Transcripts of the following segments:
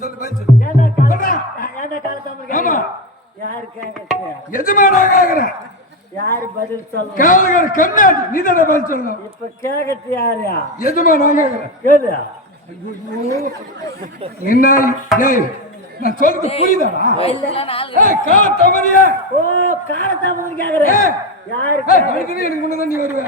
சொல்லு பதில் சொல்லு. ஏன்டா காலத்தாம ஆமா யாரு கேக்குறது? எஜமானா கேக்குறேன். யாரு பதில் சொல்லணும்? காவலர் கண்ணாடி நீ தானே பதில் சொல்லணும். இப்ப கேக்குறது யாரையா? எஜமானா கேக்குறேன். கேளு. என்ன டேய் நான் சொல்றது புரியுதாடா? காலத்தமரியா? ஓ காலத்தாம கேக்குறேன். யாரு மனிதனே எனக்கு முன்னதான் நீ வருவ.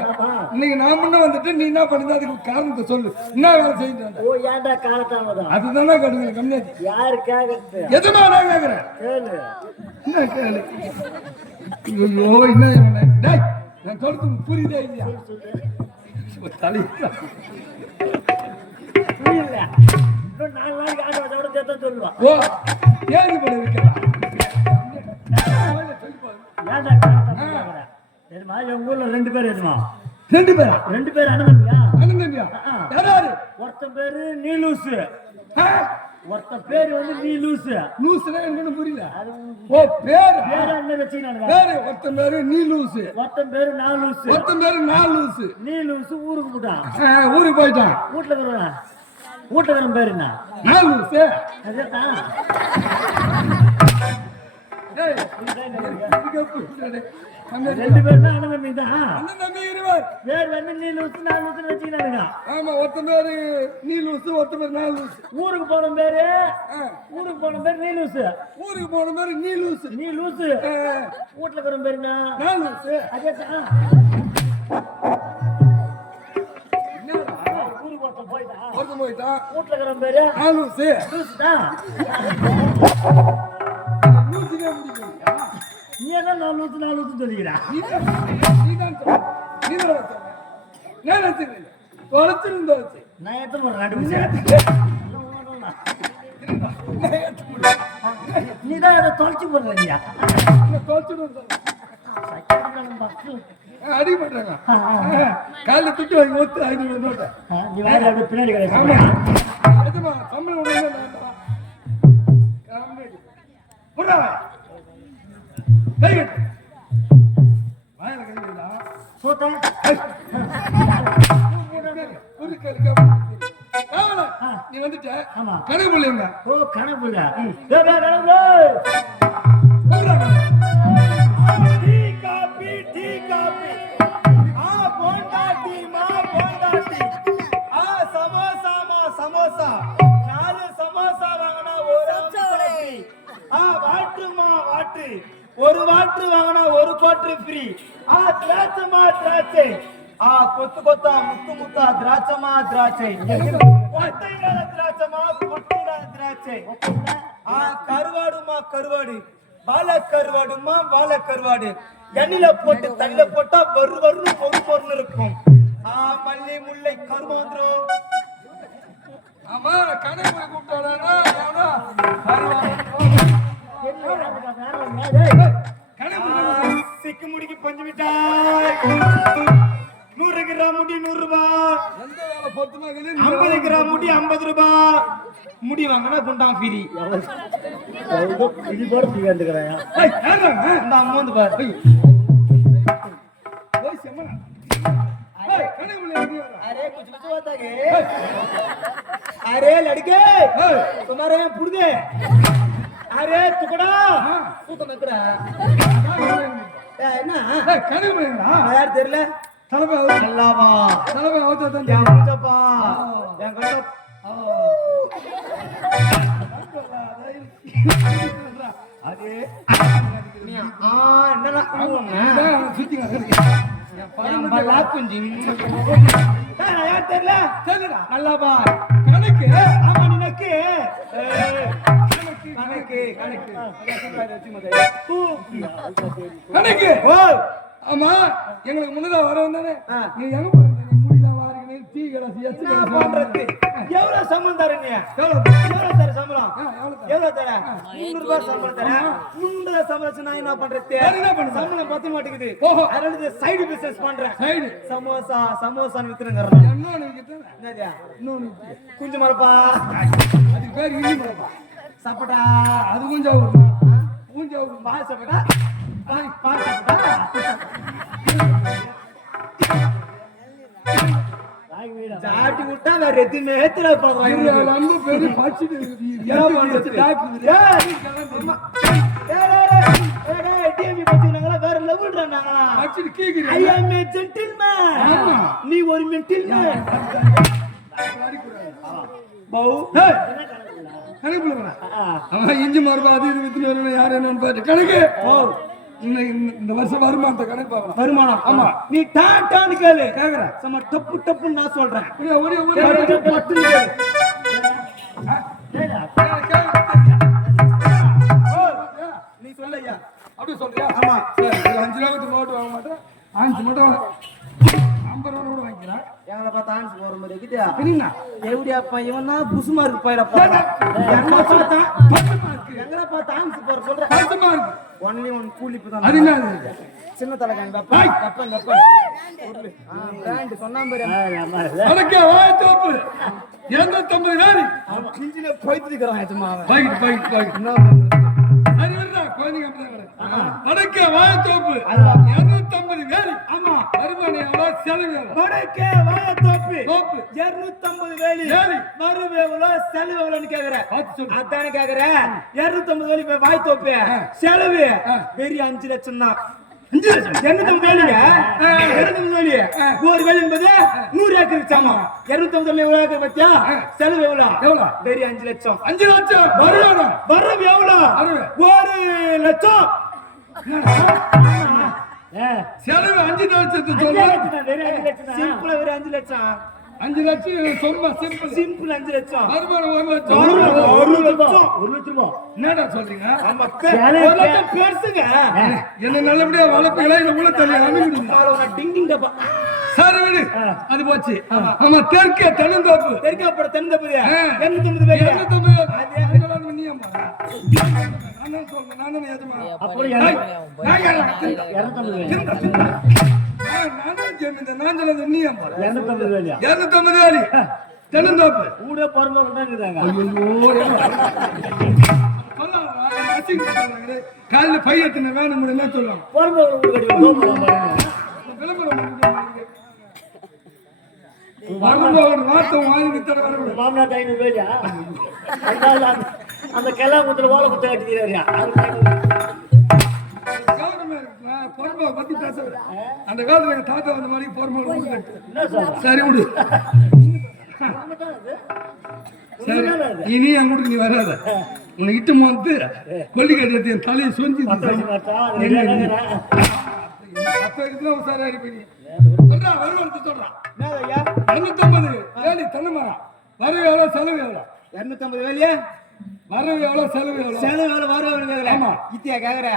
இன்னைக்கு நான் முன்ன வந்துட்டு நீ என்ன பண்ணுது அதுக்கு காரணத்தை சொல்லு. என்ன வேலை செய்யணும்? ஓ ஏன்டா காலத்தாமதான்? அதுதானே கடுங்க கம்மியாச்சு. யாரு கேக்குறது? எஜமானா கேக்குறேன். கேளு. என்ன கேளு? ஐயோ என்ன டேய் நான் சொல்றது புரியுதே இல்லையா? தலை புரியல. இன்னும் 4 நாளைக்கு ஆண்டு வந்தோட சேர்த்தா சொல்லுவான். ஓ ஏறி போட வைக்கலாம். ஏன்டா காலத்தாம கேக்குறேன்? தெரியுமா எங்க ஊர்ல 2 பேர் எதுமா? 2 பேரா? 2 பேர் அண்ணன்யா. அண்ணன்யா யாராரு? ஒருத்தன் பேரு நீலூசு, ஒருத்தன் பேரு வந்து நீலூசு. லூசுனா என்னன்னு புரியல. ஓ பேர் பேரு அண்ணன் வச்சுக்கினானுங்க. பேரு ஒருத்தன் பேரு நீலூசு, ஒருத்தன் பேரு நாலூசு. ஒருத்தன் பேரு நாலூசு. நீலூசு ஊருக்கு போட்டான். ஊருக்கு போயிட்டான். வீட்டுல இருக்கிறவன் வீட்டுல இருக்கிற பேரு என்ன? நாலூசு. அதேதான். டேய் ரெண்டு பேரும் அண்ணன் தம்பி தான். அண்ணன் தம்பி இருவர். பேர் வந்து நீலூசு நாலூசு வச்சுக்கினானுங்க. ஆமா ஒருத்தன் பேரு நீலூசு, ஒருத்தன் பேரு நாலூசு. ஊருக்கு போன பேரு நீலூசு. ஊருக்கு போன பேரு நீலூசு. நீலூசு. வீட்டுல இருக்கிற பேரு என்ன? நாலூசு. அதேதான். ஊருக்கு ஒருத்தன் போயிட்டான். வீட்டுல இருக்கிற பேரு நாலூசு. லூசு தான். லூசுனே முடியல. நீ என்ன நாலூசு சொல்லிக்கிறா? நான் எத்தனை ஒரு நாடு நீ தான் அதை தொலைச்சு போடுறியா? அடி பண்றாங்க. காலைல துட்டு வாங்கி ஒத்து 500 நோட்டு. நீ வேற அப்படியே பின்னாடி கிடையாது. சம்பளம் புறா நீ வந்துட்ட கனவுங்க கனவுல சமோசா 4 சமோசா வாங்கினா வாட்டு ஒரு வாட்டு வாங்கினா 1 கோட்டு ஃப்ரீ. திராட்சை கொத்து கொத்தா முத்து முத்தா திராட்சை கொட்டையிலாத திராட்சமா கொட்டையிலாத திராட்சை. கருவாடு வாழை கருவாடு எண்ணில போட்டு தண்ணில போட்டா பொருள் இருக்கும். மல்லி முல்லை கருமாந்திரம். ஆமா கனவு கூப்பிட்டானா சிக்கு முடிக்கு பஞ்சு விட்டாய். 100 கிராம் முடி 100 ரூபாய். 50 கிராம் முடி 50 ரூபாய். முடி வாங்கினா குண்டான் ஃப்ரீ. இது போட தீர்ந்துக்கிறேன். இந்த அமௌண்ட் பாரு. अरे कुछ होता है. अरे लड़के तुम्हारे यहाँ पुड़ दे. अरे टुकड़ा तू तो नकड़ा है ना. கனவு यार तेरे ले தலைமை अल्लाह தலைமை அவதான் क्या मुझपा yang kata अरे ni என்னடா பண்ணுவாங்க சுத்திங்க பரம்பலா குஞ்சிங் யார் தெரியல சொல்லுடா நல்லா பா கணக்கு ஆமா நினக்கு கணக்கு ஓ ஆமா எங்களுக்கு முன்னதா வர வந்தானே நீ எங்க போறீங்க? முடியல வாரீங்க டீ கிளாஸ் என்ன பண்றது? எவ்வளவு சம்பளம் தர நீ? எவ்வளவு தர சம்பளம்? எவ்வளவு தர? 300 ரூபாய் சம்பளம் தர. 300 ரூபாய் சம்பளம் நான் என்ன பண்றது? சம்பளம் பத்த மாட்டேங்குது. அதனால சைடு பிசினஸ் பண்றேன். சைடு சமோசா வித்துறேங்க. இன்னொன்னு வித்துறேன். என்னது? இன்னொன்னு குஞ்சு மரப்பா. அதுக்கு பேர் இஞ்சி மரப்பா. சப்படா அது கொஞ்சம் பூஞ்சா பால் சப்படா. பால் சப்படா. ஜாட்டி விட்டா வேற எதுவுமே ஏத்துல போடுறான் இவரு வந்து பெரிய பச்சிட்டு என்ன பண்றது? வேற லெவல்டா நாங்களா பச்சிட்டு கீக்கிறீங்க. ஐ ஆம் ஏ ஜென்டில்மேன். நீ ஒரு மென்டில்மேன். பௌ கணக்கு போடுறா. அவன் இஞ்சி மரபா அது இது வித்துன்னு வரணும் யார் என்னன்னு பாத்து கணக்கு. இன்னைக்கு இந்த வருஷம் வருமானத்தை கணக்கு பார்க்கலாம். வருமானம் ஆமா நீ டாட்டான்னு கேளு கேக்குற சும்மா டப்பு டப்புன்னு நான் சொல்றேன் பட்டுன்னு கேளு. நீ சொல்லையா அப்படி சொல்றியா? ஆமா. சரி, ஒரு 5 ரூபாய்க்கு நோட்டு வாங்க மாட்டேன். 5 மட்டும் 50 ரூபா கூட வாங்கிக்கிறேன். எங்களை பார்த்தா ஆன்ஸ் போற மாதிரி இருக்குதா என்ன? எப்படியாப்பா இவன் தான் புசுமா இருக்கு போயிடப்பா எங்களை பார்த்தா ஆன்ஸ் போற சொல்றேன் கஷ்டமா இருக்கு. ஒன்லி ஒன் கூலிப்பு தான் அது என்ன? சின்ன தலைக்காங்க வெப்பன் பிராண்ட் சொன்னா பாரு அடக்கே வாய் தோப்பு. 250 வேரி. அவன் கிஞ்சில போயிட்டு இருக்கிறான் ஏத்துமா அவன் பாக்கெட். என்ன பண்றது? அது வருதா? குழந்தைங்க அப்படிதான் வரும். அடக்கே வாய் தோப்பு. 250 வேரி. ஆமா வருமானம் எவ்வளவு? செலவு எவ்வளவு? வடக்கே வாய தோப்பு தோப்பு. 250 வேலி வேலி. மறுவே எவ்வளவு செலவு எவ்வளவுன்னு கேக்குற பார்த்து சொல்லு. அதானே கேக்குற 250 வேலி போய் வாய் தோப்பு செலவு வெறும் 5 லட்சம் தான் 5 லட்சம். 250 வேலிங்க 250 வேலி ஒரு வேலி என்பது 100 ஏக்கர் சமம் 250 வேலி எவ்வளவு ஏக்கர் பத்தியா செலவு எவ்வளவு வெறும் 5 லட்சம் 5 லட்சம் வருமானம். வரும் எவ்வளவு வரவு. 1 லட்சம் செலவு 5 லட்சத்துக்கு சொல்றேன். சிம்பிளா வெறும் 5 லட்சம் 5 லட்சம் சும்மா சிம்பிள். சிம்பிள் 5 லட்சம் வருமானம் 1 லட்சம். 1 லட்சம் என்னடா சொல்றீங்க? ஆமா 1 லட்சம் பெருசுங்க என்ன நல்லபடியா வளர்ப்பீங்களா இல்ல உள்ள தள்ளி அனுப்பிடுங்க. டிங் டிங் டப்பா சரி விடு. அது போச்சு. நம்ம தெற்கே தென்னந்தோப்பு. தெற்காப்பட தென்னந்தோப்பு ஆ. 250 பேர் 250. அதெல்லாம் நீ அம்மா. நான் தான் சொல்றேன். நான் தான் ஏத்துமா. அப்புறம் ஏய், நான் யாரா? 250 திரும்ப. நான் தான் சொன்னேன். நான் சொன்னது நீ அம்மா. 250 வேலையா 250 வேலி. தென்னந்தோப்பு. கூட பொறுமை கொண்டாந்துருக்காங்க. காலையில பையத்தின வேணும் என்ன சொல்லுவாங்க? பொறுமை கட்டி விளம்பரம் வரும்போது வார்த்தை வாங்கி தர வரக்கூடாது. மாமனார் 500 வேலையா அந்த கெல்லாங்குத்துல ஓலை குத்த கட்டிக்கிறாரியா பொறுமை பத்தி பேசுறேன். அந்த காலத்துல எங்க தாத்தா வந்த மாதிரி பொறுமை என்ன சொல்ற சரி விடு. சரி இனி என் கூட நீ வராத. உன்னை இட்டு வந்து கொல்லி கட்டி என் தலையை சொஞ்சி உசாரா இருப்பீங்க. சொல்றா வருமானத்தை சொல்றான். என்னய்யா 250 வேலி தென்னை மரம். வரவு எவ்வளவு செலவு எவ்வளவு? 250 வேலையா வரவு எவ்வளவு செலவு எவ்வளவு? செலவு எவ்வளவு வரவு கேக்குற ஆமா. இத்தியா கேக்குற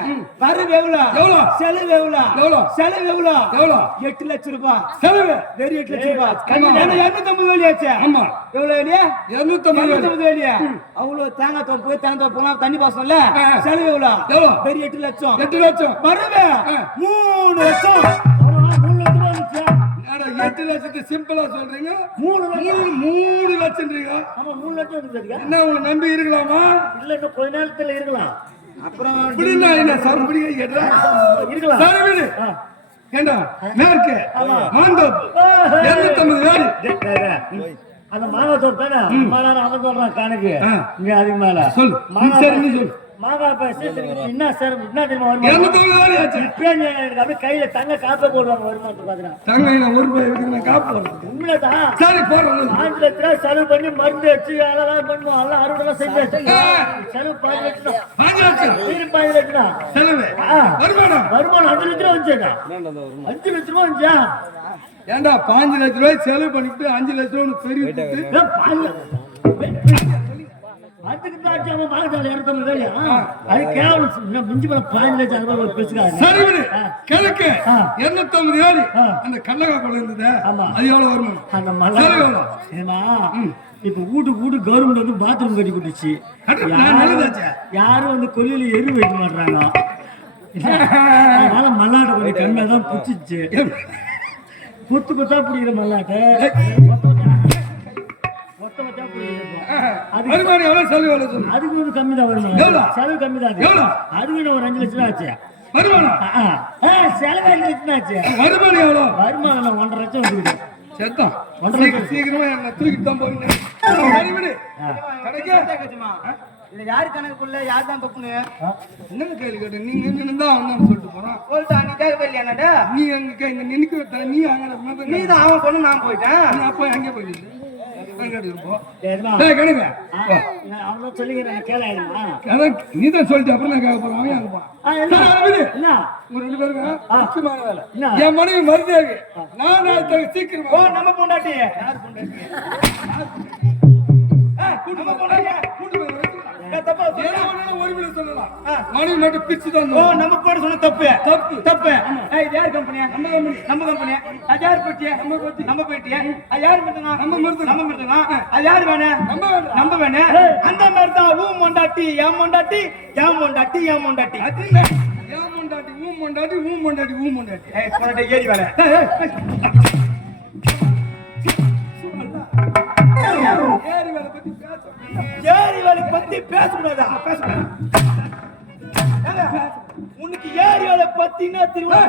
வரவு எவ்வளவு எவ்வளவு? செலவு எவ்வளவு எவ்வளவு? செலவு எவ்வளவு எவ்வளவு? 8 லட்சம் ரூபாய் செலவு வெறும் 8 லட்சம் ரூபாய் ஆமா. ஏன்னா 250 வேலையாச்சு ஆமா எவ்வளவு வேலையா 250 வேலி. 250 வேலையா அவ்வளவு தேங்காய் தோப்பு தண்ணி பாசனம்ல செலவு எவ்வளவு எவ்வளவு? வெறும் 8 லட்சம் 8 லட்சம். வரவு 3 லட்சம் 8 லட்சத்தை சிம்பிளா சொல்றீங்க. 3 லட்சம்ன்றீங்க. ஆமா 3 லட்சம் வந்துருக்கா என்ன உங்களை நம்பி இருக்கலாமா? இல்ல இன்னும் கொஞ்ச நேரத்துல இருக்கலாம் அப்புறம் இப்படின்னா என்ன சரப்படியா கேட்டா இருக்கலாம் சரி விடு. ஏண்டா மேற்கு மாந்தோப்பு 250 வேலி. அந்த மாங்காய் தோப்பு தானே மாங்காய் அவன் சொல்றான் கணக்கு இங்க அதுக்கு மேல சொல்லு. சரி நீ சொல்லு. மாங்காய் என்ன சார் என்ன தெரியுமா 250 வேலி ஆச்சு. இப்ப எனக்கு அப்படியே கையில தங்க காப்பை போடுவாங்க வருமானத்தை பாத்துறேன் தங்கையில 1 ரூபாய் எடுத்து நான் காப்பு போடுறேன். உண்மைதான் சரி போடுறேன். 5 லட்ச ரூபாய் செலவு பண்ணி மருந்து வச்சு அதெல்லாம் பண்ணுவோம் எல்லாம் அறுவடை செஞ்சு செலவு 5 லட்சம் 5 லட்சம் 5 லட்சம் செலவு வருமானம். வருமானம் 5 லட்சம் ரூபாய் வந்துச்சா 5 லட்சம் ரூபாய் வந்துச்சா ஏண்டா 5 லட்ச ரூபாய் செலவு பண்ணிட்டு 5 லட்சம் ரூபாய் பெரிய அதுக்கு தான் அவன் மாங்கத்தால 250 வேலையா அது கேவலம் மிஞ்சி போல 15 லட்சம் அது மாதிரி பேசுறாரு சரி விடு. கிழக்கு 250 வேலி. அந்த கல்லகா கொலை இருந்தது அது எவ்வளவு வருமானம்? அந்த செலவு மலை எவ்வளவு? ஏமா இப்ப வீட்டு கவர்மெண்ட் வந்து பாத்ரூம் கட்டி கொடுத்துச்சு யாரும் வந்து கொல்லியில எரு வைக்க மாட்டாங்க அதனால மல்லாட்டை கொஞ்சம் கம்மியா தான் புடிச்சிச்சு புத்து குத்தா பிடிக்கிற மல்லாட்டை வருமானம் எவ்வளவு செலவு எவ்வளவு சொல்லு. அதுக்கு வந்து கம்மி தான் வரும் செலவு கம்மி தான் அதுக்கு ஒரு 5 லட்சம் ஆச்சு வருமானம் செலவு 5 லட்சம் ஆச்சு வருமானம் எவ்வளவு? வருமானம் 1.5 லட்சம் வந்துருக்கு செத்தான் சீக்கிரமா என்ன தூக்கிட்டு தான் போறீங்க இல்ல யாரு கணக்குள்ள யார் தான் பப்புனு என்னன்னு கேள்வி கேட்டு நீங்க என்னதான் வந்தான்னு சொல்லிட்டு போறோம் சொல்லிட்டா நீ கேட்கவே இல்லையா என்னடா நீ அங்க இங்க நினைக்க வைத்த நீ அங்க நீ தான் அவன் பொண்ணு நான் போயிட்டேன் நீ அப்போ அங்கே போயிட்டு இருப்போம் சரிம்மா. கணக்கு அவ்வளவு சொல்லிக்கிறேன் கேளாயிடுமா நீ தான் சொல்லிட்டு அப்புறம் நான் கேட்க போறேன் அவன் அங்க போறான் என்ன ஒரு 2 பேருக்கு முக்கியமான வேலை என்ன? என் மனைவி மருந்தாகு நான் சீக்கிரம் ஓ நம்ம பொண்டாட்டி யார் பொண்டாட்டி நம்ம பொண்டாட்டி கூட்டு போய் வச்சுக்கலாம். தப்பா ஏதோ ஒண்ணு ஒரு மினிட் சொல்லலாம் மனைவி மட்டும் பிச்சு தான் ஓ நம்ம போட சொன்ன தப்பு தப்பு தப்பு இது யார் கம்பெனியா நம்ம கம்பெனியா அது யார் போட்டியா நம்ம போயிட்டியா அது யார் மட்டும் நம்ம மட்டும் அது யார் வேணும் நம்ம வேணும் அந்த மாதிரி தான் ஊ மொண்டாட்டி ஏன் மொண்டாட்டி ஏன் மொண்டாட்டி ஏன் மொண்டாட்டி அது இல்ல ஏன் மொண்டாட்டி ஊ மொண்டாட்டி பொண்டாட்டி ஏறி வேலை ஏறி வேலை பத்தி பேச ஏறி வேலை பத்தி பேசக்கூடாதா உனக்கு ஏரி வேலை பத்தினா திருவிழா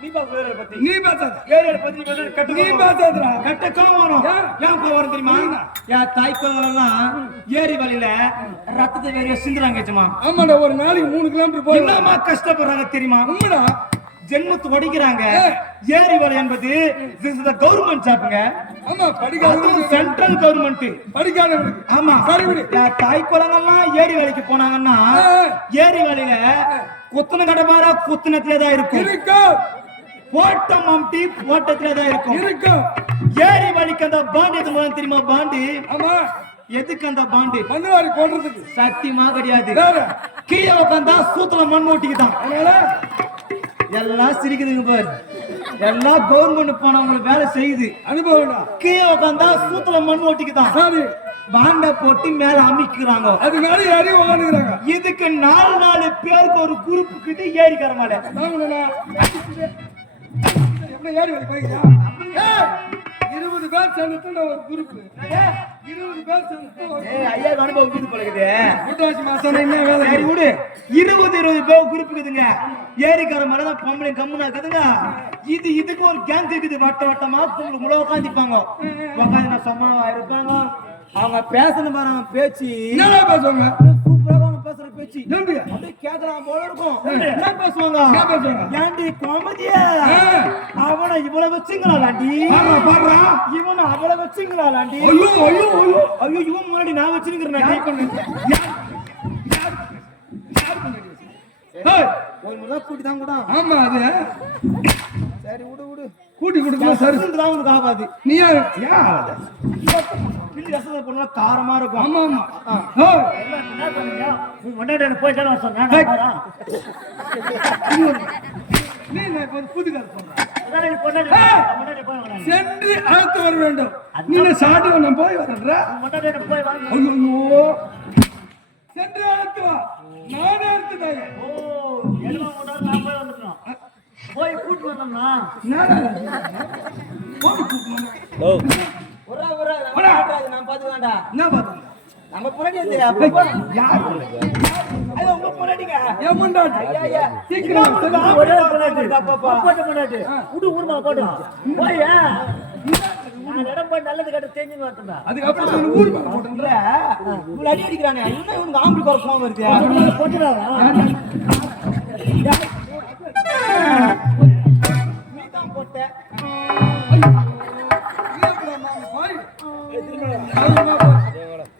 நீ பேசுற பத்தி நீ பேசாத ஏரி வேலை பத்தி கட்டு நீ பேசாதடா கட்ட கோவம் ஏன் கோவம் தெரியுமா என் தாய்க்குள்ளலாம் ஏரி வழியில ரத்தத்தை வேற சிந்துறாங்க ஏச்சமா ஆமாடா ஒரு நாளைக்கு 3 கிலோமீட்டர் போய் என்னமா கஷ்டப்படுறாங்க தெரியுமா உண்மைடா ஜென்மத்து ஒடிக்கிறாங்க ஏரி வலை என்பது கவர்மெண்ட் ஜாப்புங்க ஆமா படிக்காத சென்ட்ரல் கவர்மெண்ட் படிக்காதவனுக்கு ஆமா சரி விடு தாய் குளங்கள்லாம் ஏரி வேலைக்கு போனாங்கன்னா ஏரி வேலையில குத்துன கடப்பாரா குத்துனத்துல தான் இருக்கும் போட்ட மாம்டி போட்டத்துல தான் இருக்கும் ஏரி வேலைக்கு அந்த பாண்டு எது முதல்ல தெரியுமா பாண்டு ஆமா எதுக்கு அந்த பாண்டு மண்ணுவாரி போடுறதுக்கு சத்தியமா கிடையாது கீழே உட்காந்தா சூத்துல மண் ஓட்டிக்குதான் எல்லாம் சிரிக்குதுங்க பாரு எல்லாம் கவர்மெண்ட் போனவங்களுக்கு வேலை செய்யுது அனுபவம் கீழே உட்காந்தா சூத்துல மண் ஓட்டிக்குதான் சரி பாண்ட போட்டு மேல அமைக்கிறாங்க அது மேல ஏறி உட்காந்துக்கிறாங்க இதுக்கு 4 பேருக்கு ஒரு குரூப் கிட்ட ஏறிக்கிற மாட்டேன் எப்படி ஏறி வேலை போய்க்கியா 20 பேர் சேர்ந்து ஒரு குரூப் 20 பேர் சேர்ந்து ஐயா அனுபவம் இது பழகுது கூட்டாட்சி மாசம் என்ன வேலை சரி விடு 20 பேர் குரூப் இருக்குதுங்க ஏரிக்கார மேலதான் பொம்பளை கம்முனா இருக்குதுங்க இதுக்கு ஒரு கேங் இருக்குது வட்டமா உங்களை உட்காந்துப்பாங்க உட்காந்து நான் சம்பளம் இருப்பாங்க அவங்க பேசணும் பாருங்க பேச்சு என்ன பேசுவாங்க சூப்பரா பேசுற பேச்சு எப்படியா அப்படியே கேட்கலாம் போல இருக்கும் என்ன பேசுவாங்க ஏண்டி கோமதியா அவனை இவ்வளவு வச்சுங்களாண்டி இவனை அவ்வளவு வச்சுங்களாண்டி ஐயோ இவன் முன்னாடி நான் வச்சிருக்கிறேன் ஒரு முறை கூட்டி தான் கூட ஆமா அது சரி விடு கூட்டி கொடுக்கலாம் சரி தான் உனக்கு ஆகாது நீ பிள்ளை ரசத்தை போனா காரமா இருக்கும் ஆமா என்ன பண்ணீங்க உன் முன்னாடி போய் தானே சொன்னேன் நீ இப்ப புது கதை சொல்றேன் முன்னாடி போய் வரேன் சென்று அழைத்து வர வேண்டும் நீ சாட்டு நான் போய் வரேன்ற முன்னாடி போய் வாங்க ஐயோ சென்று அழைத்து வா நானே அழைத்துட்டாங்க எல்லாம் முன்னாடி நான் போய் வந்துட்டோம் போய் கூட்டு வந்தோம்னா நான் பாத்துக்கலாம்டா என்ன பாத்து நம்ம புரடி யார் அது உங்க புரடிங்க ஏன் முண்டாட்டி ஐயா சீக்கிரம் ஒரே முன்னாடி விடு ஊர்மா போட்டோம் போய் நான் இடம் போய் நல்லது கட்ட தெரிஞ்சு வரட்டும்டா அதுக்கப்புறம் ஊர் மேல போட்டுன்ற இவ்வளவு அடி அடிக்கிறானே இன்னும் இவனுக்கு ஆம்பளை குறை கோவம் வருது போட்டுடா நீ தான் போட்ட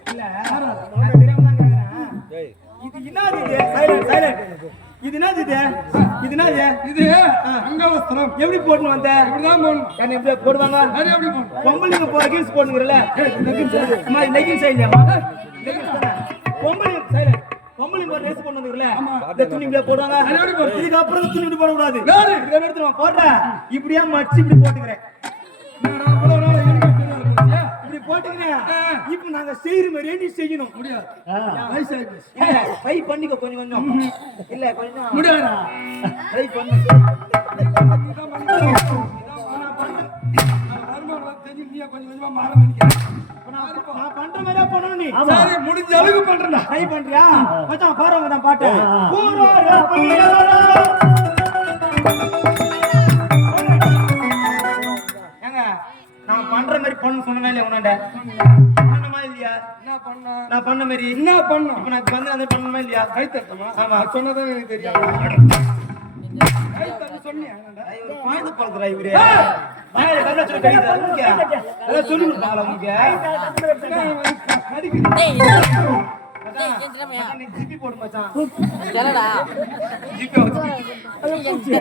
இல்ல நான் தெரியாம தான் கேக்குறேன் இது என்னது இது சைலண்ட் இது என்னது இது என்னது இது அங்கவஸ்திரம் எப்படி போட்டு வந்த இப்படிதான் போடணும் என்ன இப்படி போடுவாங்க அது எப்படி போடணும் பொம்பளைங்க போற கீழ்ஸ் போடுங்கறல அம்மா லெகின்ஸ் ஐயா பொம்பளைங்க சைலண்ட் பொம்பளைங்க போற ரேஸ் பண்ணுங்கறல இந்த துணி இப்படி போடுவாங்க இதுக்கு அப்புறம் துணி இப்படி போட கூடாது இத எடுத்துறோம் போடுற இப்படியே மச்சி இப்படி போட்டுக்கறேன் நான் அவ்வளவு நாள் எனக்கு தெரியாது இப்படி போட்டுக்கறேன் இப்போ நாங்க செய்யற மாதிரியே நீ செய்யணும் முடியாது வயசாயிடுச்சு இல்ல ட்ரை பண்ணிக்கோ கொஞ்சம் இல்ல கொஞ்சம் முடியாது ட்ரை பண்ணு நான் பண்ற மாதிரியா பண்ணணும் நீ சரி முடிஞ்ச அளவுக்கு பண்றேன்டா ட்ரை பண்றியா மச்சான் பாருங்க நான் பாட்டு மாதிரி பண்ணு சொன்னா இல்லையா உன்னாண்ட பண்ணமா இல்லையா என்ன பண்ணா நான் பண்ண மாதிரி என்ன பண்ணா இப்ப நான் வந்து அந்த பண்ணமா இல்லையா கை தட்டமா ஆமா. சொன்னதான் எனக்கு தெரியும் கை தட்டு சொன்னியா ஒரு பாய்ந்து பழத்துறா இவரு வாயில கண்ண சொல்லி கடிக்கிறாரு அதான் சொல்லி கொடுத்தாங்களா உங்களுக்கு நீ ஜிப்பி போடு மச்சான் ஜிபே வச்சு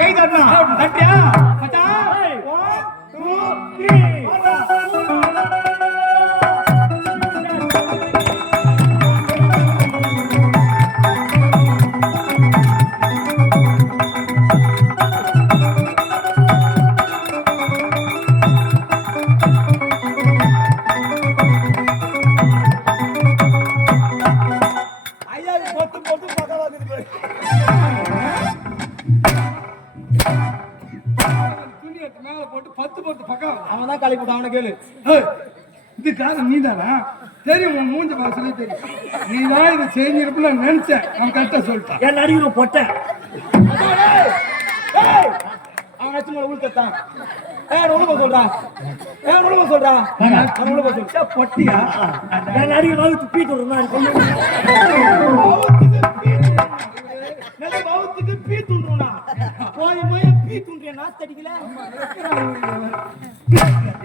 கை தட்டணும் தட்டியா மச்சான் 1 2 ஐயா பொத்து பொத்து பக்கம் வந்துட்டு போய் துணி எடுத்து மேல போட்டு 10 பக்கம் அவன் தான் கலை போட்டு அவனை கேளு இது காரணம் நீதானா தெரியும் உன் மூஞ்ச பாசலே தெரியும் நீதான் இதை செஞ்சிருப்ப நான் நினைச்சேன் அவன் கரெக்டா சொல்லிட்டான் என் நடிகை பொட்டை அவன் அச்சு மேல உள்தான் உள்ள சொல்றான் உள்ள சொல்றான் அவன் உள்ள சொல்றா பொட்டியா என் நடிகை வகுத்து பீட்டு விடுறான் நல்ல பௌத்துக்கு பீ துண்டுனா போய் போய் பீ துண்டிய நாத்து அடிக்கல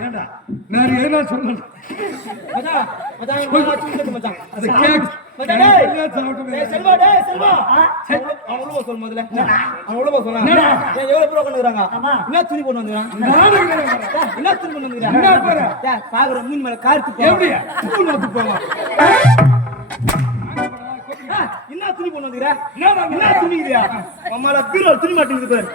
ஏண்டா நான் என்ன சொன்னேன் மச்சான் மச்சான் மச்சான் சுத்தது மச்சான் அது கேக் மச்சான் டேய் எல்லாம் சாப்பிட்டு டேய் செல்வா அவன் உள்ள சொல்ல முதல்ல அவன் உள்ள சொல்றான் ஏன் எவ்வளவு பேர் உட்கார்ந்துறாங்க என்ன துணி போட்டு வந்துறான் என்ன துணி போட்டு வந்துறான் என்ன போற டேய் பாக்குற மூஞ்சி மேல கார்த்து போ எப்படி பூ நாத்து போங்க என்ன துணி போட்டு வந்துற என்ன துணி இதுயா அம்மால பீரோ துணி மாட்டேங்குது பாரு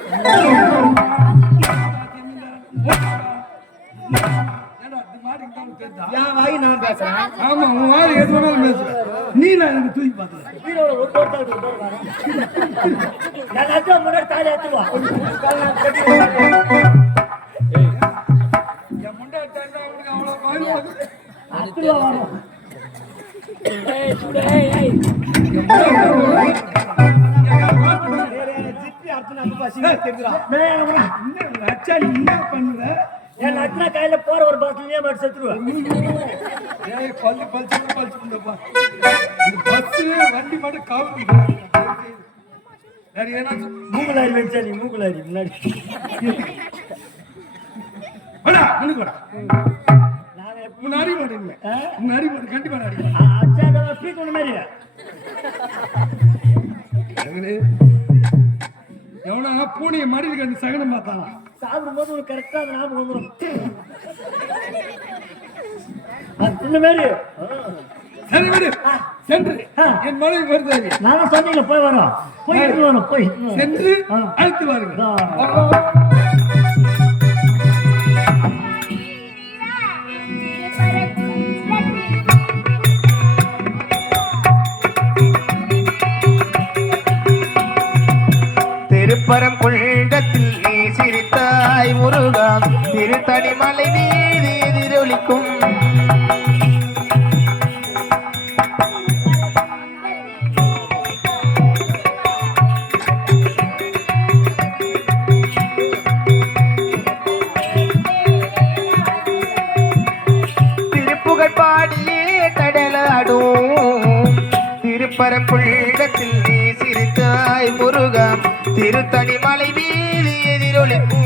ஏண்டா இது மாடிக்கு தான் தெரிஞ்சா என் வாய் நான் பேசுறேன் ஆமா உன் வாய் எது வேணாலும் பேசு நீ நான் எனக்கு தூக்கி பார்த்தேன் பீரோட ஒரு போட்டு நான் அக்கா முன்னாடி தாலி ஏத்துவா என் முண்டாட்டி அவனுக்கு அவ்வளவு பயன் ஆகுது அத்துவா வரும் ஜிப்பி அர்த்தம் அந்த பசி தெரியுதா என்ன பண்ணுவ என் அத்தனை கையில போற ஒரு பாட்டிலே மாட்டு செத்துருவேன் ஏய் பல்ச்சுப்பா இந்த பஸ் வண்டி மட்டும் காவல் வேற ஏதாச்சும் மூக்குலாரி வச்சா நீ மூக்குலாரி முன்னாடி வாடா முன்னுக்கு வாடா நான் முன்னாடி மாட்டேங்க முன்னாடி மாட்டேன் கண்டிப்பா நாடி அச்சாக ஸ்பீக் பண்ண மாதிரி எவனா பூனைய மடியில் கண்டு சகனம் பார்த்தானா சாப்பிடும்போது ஒரு கரெக்டா அந்த ஞாபகம் வந்துடும் இந்த மாதிரி சரி விடு சென்று என் மனைவி வருது நானும் சொன்னீங்க போய் வரோம் போய் எடுத்து வரோம் போய் சென்று அழைத்து வாருங்க திருப்பரம் குள்ளத்தில் நீ சிரித்தாய் முருகா திருத்தணி மலை மீது எதிரொலிக்கும் திருப்புகழ் பாடியே கடலாடும் திருப்பரம் குள்ளத்தில் நீ சிரித்தாய் முருகா திருத்தணி மலை மீது எதிரொலிக்கும்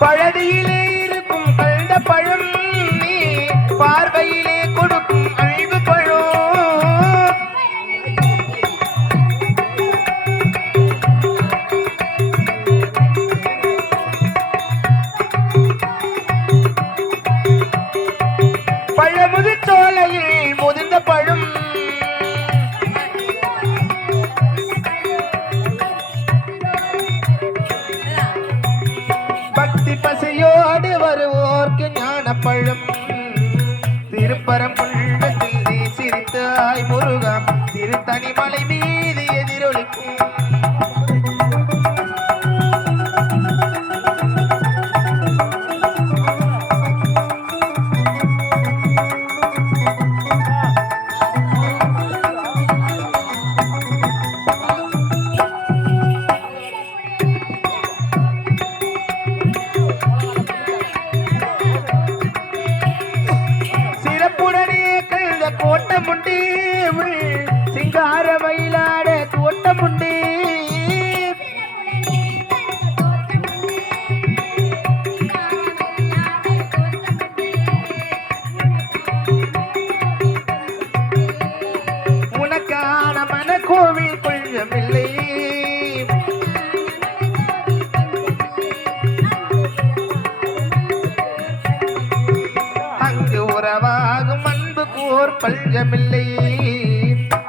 பழதியிலே இருக்கும் கண்ட பழம் நீ பார்வையிலே கொடுக்கும் அழிவு பழம் பழமுது சோலையில் முதிர்ந்த பழம் பக்தி பசையோடு வருவோர்க்கு ஞான பழம் திருப்பரம் திருத்தணி மலை மீது எதிரொலிக்கும் கோட்டமுண்டி சிங்கார மயிலாட தோட்டமுண்டி உனக்கான மனக்கோவில் கொஞ்சமில்லை அங்கு உறவாகும் ஓர் பஞ்சமில்லை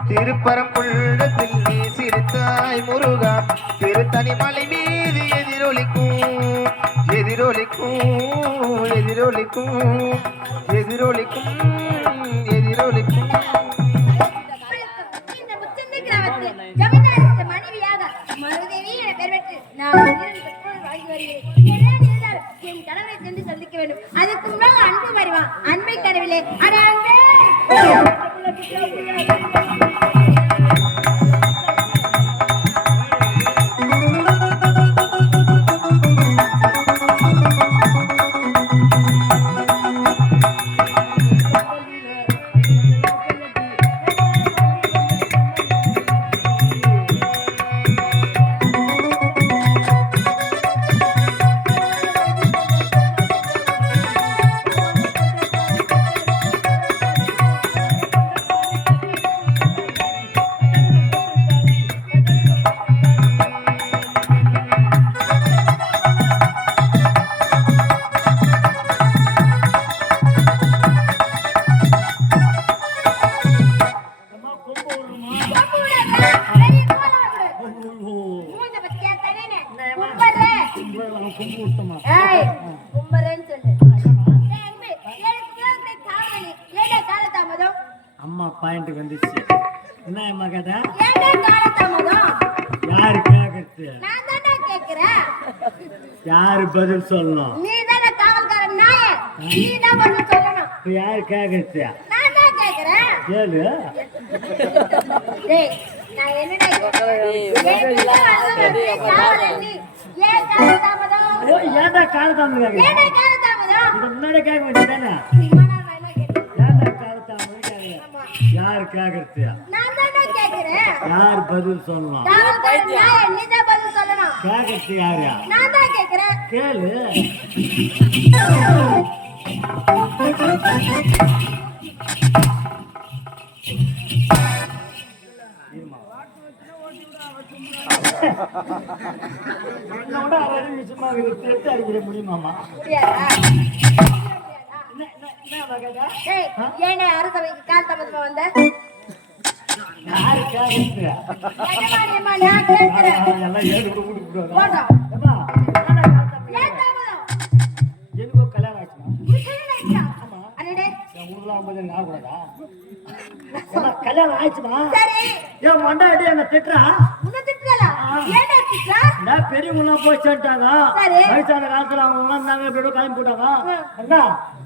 திருப்பரங்குன்றத்தில் நீ சிறுத்தாய் முருகா திருத்தணி மலை மீது எதிரொலிக்கும் எதிரொலிக்கும் எதிரொலிக்கும் எதிரொலிக்கும் எதிரொலிக்கும் அதுக்கு முன்னாடி அன்பு வருவான் அன்பை கடவுளே அம்மா பாயிண்ட் வந்துச்சு. என்ன அம்மா கேட்டா யாரு கேக்குறது? நான் தானே கேக்குறேன். யாரு பதில் சொல்லணும்? நீ தானே காவல்காரன் நாயே. நீ தான் பதில் சொல்லணும். யாரு கேக்குறது? நான் தான் கேக்குறேன். கேளு. டேய் நான் என்னடா காவலன் நீ. ஏன் காலதாமதம்? ஓ ஏன்டா காலதாமதம் கேக்குற? ஏன்டா காலதாமதம்? இது முன்னாடி கேட்க வேண்டியதானே? யார் கேக்குறது? நான் தானே கேக்குறேன். யார் பதில் சொல்லணும்? காவல்காரன் நாயே நீ தான் பதில் சொல்லணும். கேக்குறது யாரு? நான் தான் கேக்குறேன். கேளு. என்னோட 6 நிமிஷமா எடுத்து அடிக்கிற முடியுமாமா? ஏனே அரசவைக்கு கால் தாமதமா வந்த? யாரு கேக்குறது? நான் கேக்குறேன். எல்லாம் ஏழு கூட கூட்டிட்டு போறோம். போடா. ஏப்பா ஏன் தாமதம்? எனக்கு கல்யாணம் ஆச்சுமா? ஆமா. அடடே. என் ஊர்ல 50 ஆக கூடாதா? கல்யாணம் ஆயிடுச்சுமா? சரி. ஏன் மண்டாடி என்ன திட்டுறா? உன்னை திட்டுறா? ஏன்டா திட்டுறா? நான் பெரியவங்களாம் போய் சேர்த்தாங்க. சரி. வயசான காலத்துல அவங்க இருந்தாங்க எப்படியோ கிளம்பி போட்டாங்க. அண்ணா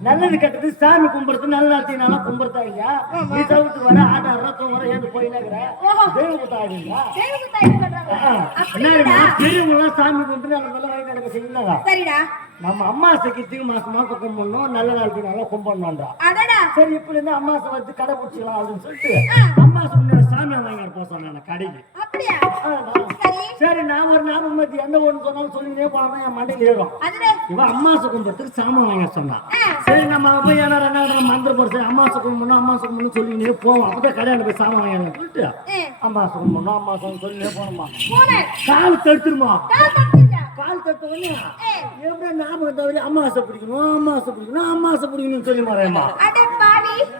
நல்லது கெட்டது சாமி கும்பிடுறது நல்ல நேரத்தினால கும்பிடுறதா இல்லையா? நீ தவிர்த்து வர ஆட்டா ரத்தம் வர ஏன் போயினாக்குற தெய்வ குத்தாடுங்களா? என்ன பெரியவங்களாம் சாமி கும்பிட்டு அந்த நல்ல வயது எனக்கு செய்யலாங்க. சரிடா. நம்ம அம்மாசைக்கு மாசம் மாசம் கும்பிடணும் நல்ல நாளுக்கு நல்லா கும்பிடணும்ன்றா. சரி இப்படி இருந்து அம்மாசை வந்து கடை பிடிச்சிக்கலாம் அப்படின்னு சொல்லிட்டு அம்மாசை முன்னாடி சாமியை வாங்கி போக சொன்னேன் கடைக்கு. சரி நான் ஒரு நாள் உண்மை எந்த ஒன்று சொன்னாலும் சொல்லினே போனா என் மண்டையில் ஏறும். இவன் அம்மாசை கும்பிடுறதுக்கு சாமான் வாங்க சொன்னான். சரி நம்ம போய் ஏன்னா 2 மந்திர போடுறது அம்மாசை கும்பிடணும் சொல்லினே போவோம். அப்பதான் கடையாண்டு போய் சாமான் வாங்க சொல்லிட்டு அம்மாசை கும்பிடணும் அம்மாசை சொல்லினே போனோமா. கால் தடுத்துருமா? கால் தடுத்தவொடனே எப்படி ஞாபகம் தவிர அம்மாசை பிடிக்கணும்னு சொல்லி மாறேம்மா.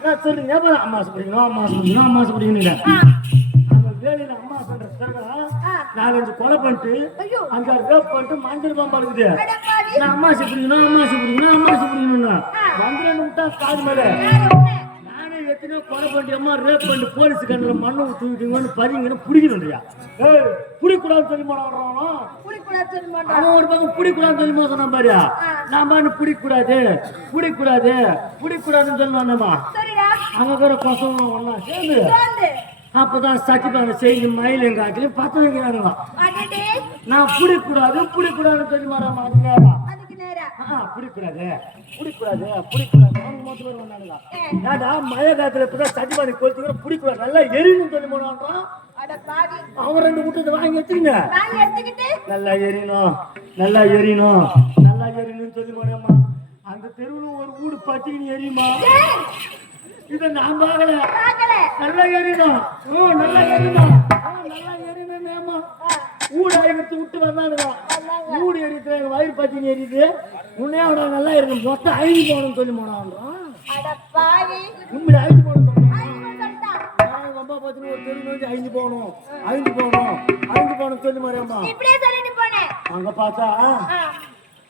நான் சொல்லுங்க அம்மாசை பிடிக்கணும் வேலையில அம்மா பண்ற 4-5 கொலை பண்ணிட்டு 5-6 ரேப் பண்ணிட்டு மஞ்சள் பாம்பா இருக்குது. நான் அம்மாசை பிடிக்கணும் வந்துட்டு விட்டா காது மேல நானே 8 எத்தனையோ கொலை பண்ணியம்மா ரேப் பண்ணி போலீஸ் கண்ணில் மண்ணை தூக்கிட்டீங்கன்னு பதிங்கன்னு பிடிக்கணும்யா. ஏய் பிடிக்கூடாதுன்னு சொல்லி மாட்டான். அவன் ஒரு பக்கம் பிடிக்கூடாதுன்னு சொல்லி மாட்டான் பாரு. நான் பாரு பிடிக்கூடாதுன்னு சொல்லுவானம்மா. அங்க இருக்கிற பசங்க ஒன்னா சேர்ந்து அப்பதான் சச்சிபான செய்தி மயில் எங்க ஆக்கலையும் பத்து வைக்கிறானுங்க. நான் பிடிக்கூடாதுன்னு சொல்லி மாறாமா. மழை காலத்துல இப்பதான் சட்டிபாணி கொளுத்துக்கிற பிடிக்கூடாது நல்லா எரியணும் சொல்லி போனான். அவன் 2 கூட்டத்தை வாங்கி வச்சுக்கங்க. நல்லா எரியணும் சொல்லி போனேம்மா. அந்த தெருவுல ஒரு வீடு பத்திக்கின்னு எரியுமா. இதை நான் பார்க்கல. நல்லா எரியணும் ஊடு அடிக்கிறது விட்டு வந்தானுங்க. ஊடு எரித்து எங்க வயிறு பத்தின்னு எரியுது. உன்னே அவட நல்லா இருக்கும் மொத்தம் 5 போகணும்னு சொல்லி போனான். உண்மையில 5 போகணும் ரொம்ப பார்த்தீங்கன்னா ஒரு தெரு வந்து 5 போகணும் சொல்லி மாறியம்மா. அங்க பார்த்தா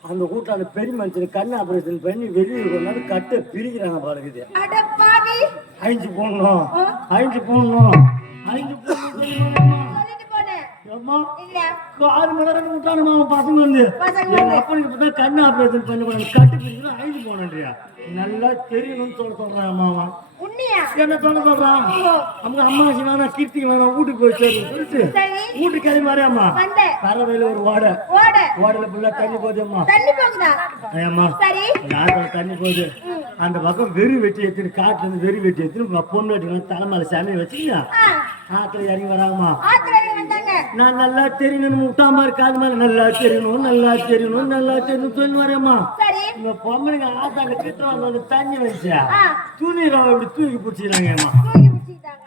அந்த வீட்டுல அந்த பெரிய மனுஷன் கண் ஆபரேஷன் பண்ணி வெளியே கொண்டாந்து கட்டை பிரிக்கிறாங்க பாருக்குது. 5 போடணும் கால் மணி நேரம் விட்டானுமா அவன் பசங்க வந்து அப்பனுக்கு இப்பதான் கண் ஆபரேஷன் பண்ணி கட்டு பிரிக்கணும் 5 போனன்றியா. நல்லா தெரியணும்னு சொல்றான் அம்மாவா. என்ன சொல்றான் அவங்க அம்மா சிவானா கீர்த்திக்கு வேணாம் வீட்டுக்கு போய் சொல்லிட்டு வீட்டுக்கு கிளம்பி மாறியாம்மா. பறவையில ஒரு ஓடல ஃபுல்லா தண்ணி போகுதும்மா. ஏம்மா தண்ணி போகுது. அந்த பக்கம் வெறி வெட்டி எடுத்துன்னு காட்டுல இருந்து வெறி வெட்டி எடுத்துன்னு பொண்ணு வெட்டி தலைமையில சாமியை வச்சுக்கிங்க ஆத்துல இறங்கி வராங்கம்மா. நான் நல்லா தெரியணும் விட்டாம இருக்காது மேல நல்லா தெரியணும் சொல்லி வரேம்மா. இந்த பொம்பளைங்க ஆத்தாங்க கிட்ட வந்து தண்ணி வச்சா துணி இப்படி தூக்கி பிடிச்சிக்கிறாங்கம்மா.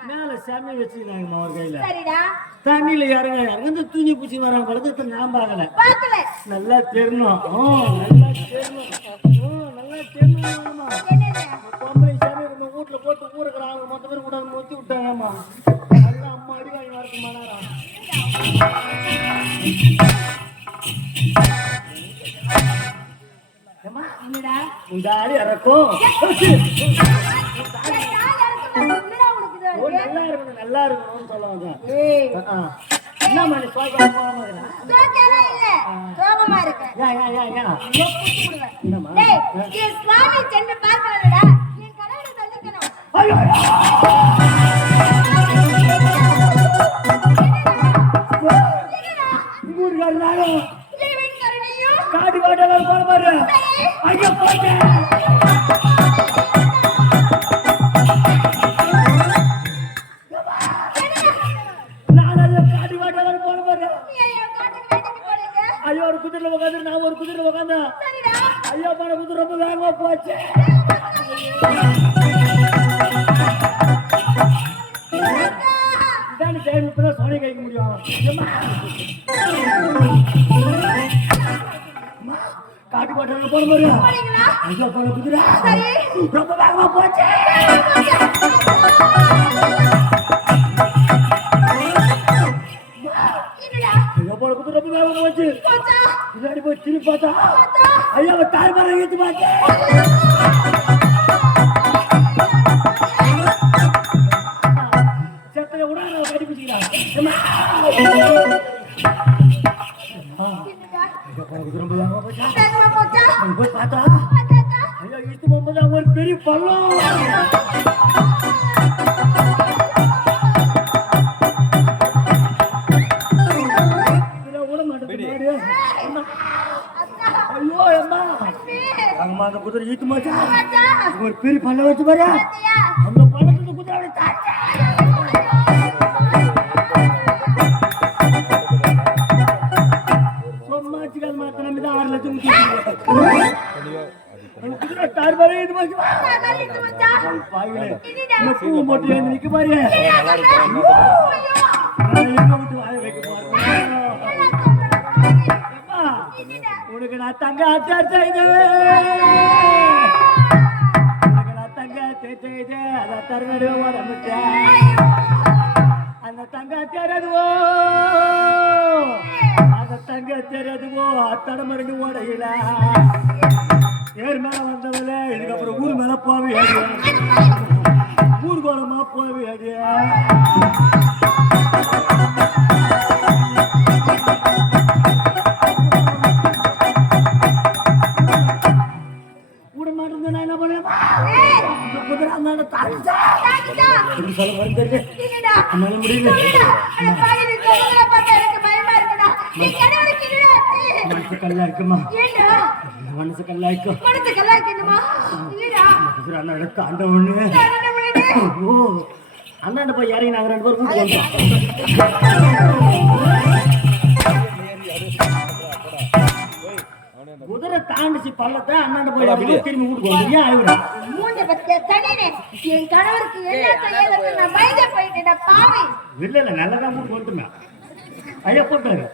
மேல சாமியை வச்சுக்கிறாங்கம்மா ஒரு கையில. தண்ணியில இறங்க இந்த தூக்கி பிடிச்சி வராங்க பழத்தை நான் பார்க்கல. நல்லா தெரியணும் பொம்பளை சாமி வீட்டுல போட்டு ஊருக்குறாங்க மொத்த பேர் கூட மொத்தி விட்டாங்கம்மா. அதுதான் அம்மா அடி வாங்கி வரக்கு மாட்டாரா. இந்த ஆடி இறக்கும் நல்லா இருக்கணும்னு சொல்லுவாங்க. என்ன மணி காட்டு காட்டெல்லாம் போற பாரு. ஐயா போட்டேன் காட்டு காட்டெல்லாம் போற பாரு. ஐயோ ஒரு குதிரை உட்காந்து நான் ஒரு குதிரை உட்காந்து ஐயா போன குதிரை ரொம்ப வேகமா போச்சு. இதான் டைம் இப்பதான் சோனி கைக்க முடியும். காட்டு காட்டெல்லாம் போற பாரு. ஐயா போன குதிரை ரொம்ப வேகமா போச்சு. பின்னாடி போய் திரும்பி பார்த்தா ஐயா தாய் மரம் ஏற்றி பார்த்தேன். செத்தனை கூட நான் கட்டி பிடிச்சிக்கிறான். போய் பார்த்தா ஐயா இட்டு போகும்போது ஒரு பெரிய பள்ளம். ஐயோ அம்மா அம்மா அந்த குதிரை ஈத்து மாச்சா ஒரு பெரிய பள்ளம் வச்சு பாரு. அந்த பள்ளத்துக்கு குதிரை சொன்னாச்சுக்கால் மாத்த நம்பிதான் 6 லட்சம் குதிரை தார் பாரு இது மாச்சு பூ போட்டு நிக்க பாரு. உனக்கு நான் தங்க அச்சாச்சா இது உனக்கு நான் தங்க தேச்சா இது அதை தருணடுவோ அந்த தங்க அச்சாரதுவோ அந்த தங்க அச்சாரதுவோ அத்தனை மருந்து ஓடையில ஏர் மேல வந்தவள இதுக்கப்புறம் ஊர் மேல போவே ஊர்கோலமா போவேடி கூட மாட்டேன் நான் என்ன பண்ணுவேன் குதிரை அந்த தாழ்ச்சா சொல்ல வருது இல்லடா அம்மால முடியல அட பாவி கோவத்துல பார்த்தா எனக்கு பயமா இருக்குடா நீ கனவுல கிடடா மனசு கல்லா இருக்குமா ஏண்டா மனசு கல்லா இருக்கும் மனசு கல்லா இருக்குமா இல்லடா குதிரை அண்ணாட தாண்ட ஒண்ணு என்ன பண்ணு ஓ அண்ணாண்ட போய் இறங்கி நாங்க 2 பேரும் வீட்டுக்கு வந்தோம் குதிரை தாண்டிச்சு பள்ளத்தை அண்ணாண்ட போய் திரும்பி வீட்டுக்கு வந்தோம் ஏன் ஆயிடும் மூஞ்ச பத்திய தனினே என் கணவருக்கு என்ன செய்யலன்னு நான் பயந்து போயிட்டேன்டா பாவி இல்ல நல்லதான் வீட்டுக்கு வந்துட்டேன் ஐயா போட்டாரு